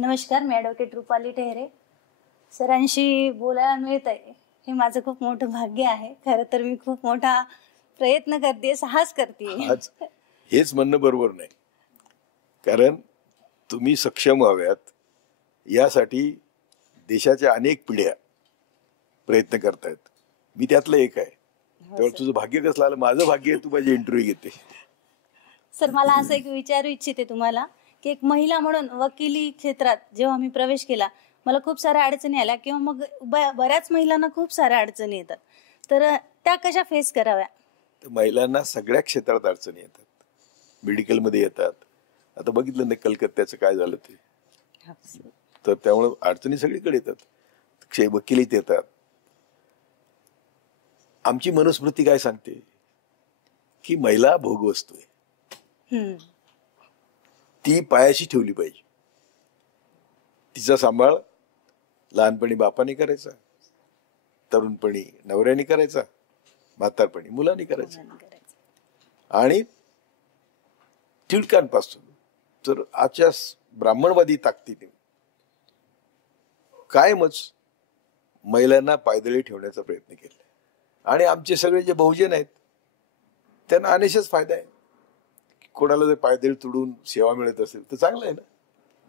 नमस्कार, मी ॲडव्होकेट रुपाली टेहरे. सरांशी बोलायला मिळत आहे हे माझं खूप मोठं भाग्य आहे. खरं तर मी खूप मोठा प्रयत्न करते, साहस करते. हेच म्हणणं बरोबर नाही, कारण तुम्ही सक्षम व्हाव्यात यासाठी देशाच्या अनेक पिढ्या प्रयत्न करतायत. मी त्यातलं एक आहे. त्यामुळे तुझं भाग्य कसलं आलं? माझं भाग्य आहे तू माझी इंटरव्ह्यू घेते. सर, मला असं एक विचारू इच्छिते तुम्हाला की एक महिला म्हणून वकिली क्षेत्रात जेव्हा मी प्रवेश केला, मला खूप साऱ्या अडचणी आल्या किंवा मग बऱ्याच महिलांना खूप साऱ्या अडचणी येतात, तर त्या कशा फेस कराव्या? महिलांना सगळ्या क्षेत्रात अडचणी येतात. मेडिकलमध्ये येतात. आता बघितलं ना कलकत्त्याचं काय झालं ते. तर त्यामुळे अडचणी सगळीकडे येतात. वकिलीत येतात. आमची मनुस्मृती काय सांगते की महिला भोगवस्तू आहे. ती पायाशी ठेवली पाहिजे. तिचा सांभाळ लहानपणी बापाने करायचा, तरुणपणी नवऱ्याने करायचा, म्हातारपणी मुलांनी करायचा. आणि टिळकांपासून तर आजच्या ब्राह्मणवादी ताकदीने कायमच महिलांना पायदळी ठेवण्याचा प्रयत्न केला. आणि आमचे सगळे जे बहुजन आहेत त्यांना अनेकच फायदा आहे. कोणाला जर पायदळी तुडून सेवा मिळत असेल तर चांगलं आहे ना,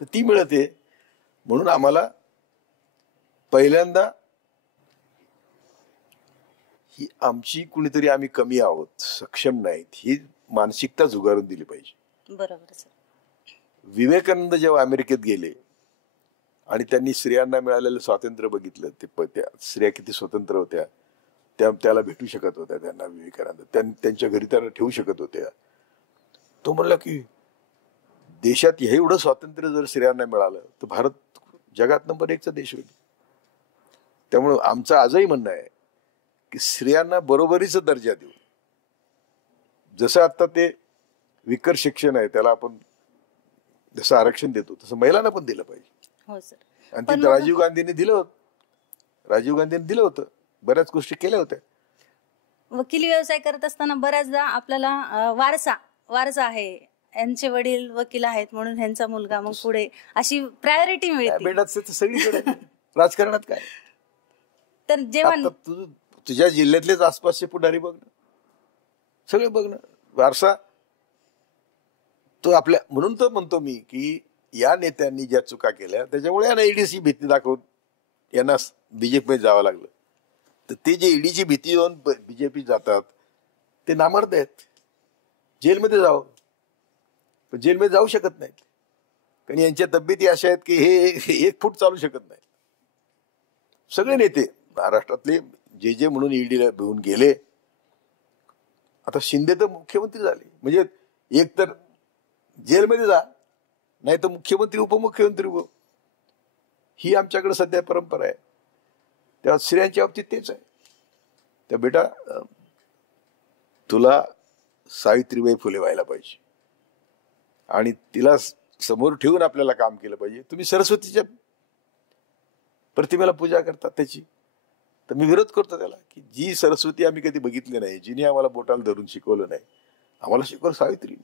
तर ती मिळते. म्हणून आम्हाला पहिल्यांदा ही आमची कुणीतरी आम्ही कमी आहोत, सक्षम नाहीत, ही मानसिकता झुगारून दिली पाहिजे. बरोबर सर. विवेकानंद जेव्हा अमेरिकेत गेले आणि त्यांनी स्त्रियांना मिळालेलं स्वातंत्र्य बघितलं, त्या स्त्रिया किती स्वतंत्र होत्या, त्याला भेटू शकत होत्या. त्यांना विवेकानंद त्यांच्या घरी त्यांना ठेवू शकत होत्या. तो म्हणला की देशात हे एवढं स्वातंत्र्य जर स्त्रियांना मिळालं तर भारत जगात नंबर 1चा देश होईल. त्यामुळे आमचं आजही म्हणणं आहे की स्त्रियांना बरोबरीचा दर्जा देऊ. जसं आता ते विकर शिक्षण आहे त्याला आपण जसं आरक्षण देतो तसं महिलांना पण दिलं पाहिजे. हो सर. आणि ते राजीव गांधींनी दिलं होतं. राजीव गांधींनी दिलं होतं. बऱ्याच गोष्टी केल्या होत्या. वकिली व्यवसाय करत असताना बऱ्याचदा आपल्याला वारसा आहे, यांचे वडील वकील आहेत म्हणून ह्यांचा मुलगा मग पुढे अशी प्रायोरिटी मिळते. सगळीकडे राजकारणात काय. तर जेव्हा तुझ्या जिल्ह्यातलेच आसपासचे पुढारी बघणं, सगळे बघणं, वारसा तो आपल्या. म्हणून तर म्हणतो मी की या नेत्यांनी ज्या चुका केल्या त्याच्यामुळे यांना ईडीची भीती दाखवून यांना बीजेपीमध्ये जावं लागलं. तर ते जे ईडीची भीती देऊन बीजेपी जातात ते नामर्द आहेत. जेलमध्ये जावं, पण जेलमध्ये जाऊ शकत नाहीत कारण यांच्या तब्येती अशा आहेत की हे 1 फूट चालू शकत नाही. सगळे नेते महाराष्ट्रातले जे म्हणून ईडीला घेऊन गेले. आता शिंदे तर मुख्यमंत्री झाले, म्हणजे एक तर जेलमध्ये जा, नाही तर मुख्यमंत्री उपमुख्यमंत्री ही आमच्याकडे सध्या परंपरा आहे. तेव्हा स्त्रियांच्या बाबतीत तेच आहे. त्या बेटा तुला सावित्रीबाई फुले व्हायला पाहिजे आणि तिला समोर ठेवून आपल्याला काम केलं पाहिजे. तुम्ही सरस्वतीच्या प्रतिमेला पूजा करतात त्याची, तर मी विरोध करतो त्याला की जी सरस्वती आम्ही कधी बघितली नाही, जिने आम्हाला बोटाला धरून शिकवलं नाही, आम्हाला शिकवलं सावित्री.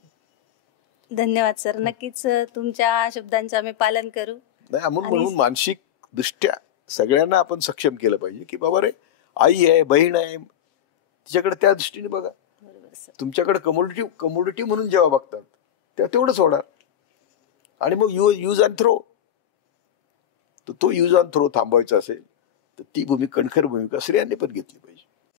धन्यवाद सर. नक्कीच तुमच्या शब्दांचं आम्ही पालन करू. नाही म्हणून मानसिक दृष्ट्या सगळ्यांना आपण सक्षम केलं पाहिजे की बाबा रे, आई आहे, बहीण आहे, तिच्याकडे त्या दृष्टीने बघा. तुमच्याकडे कमोडिटी म्हणून जेव्हा बघतात तेव्हा तेवढंच होणार. आणि मग यूज अँड थ्रो, तो यूज अँड थ्रो थांबवायचा असेल तर ती कणखर भूमिका स्त्रियांनी पण घेतली पाहिजे.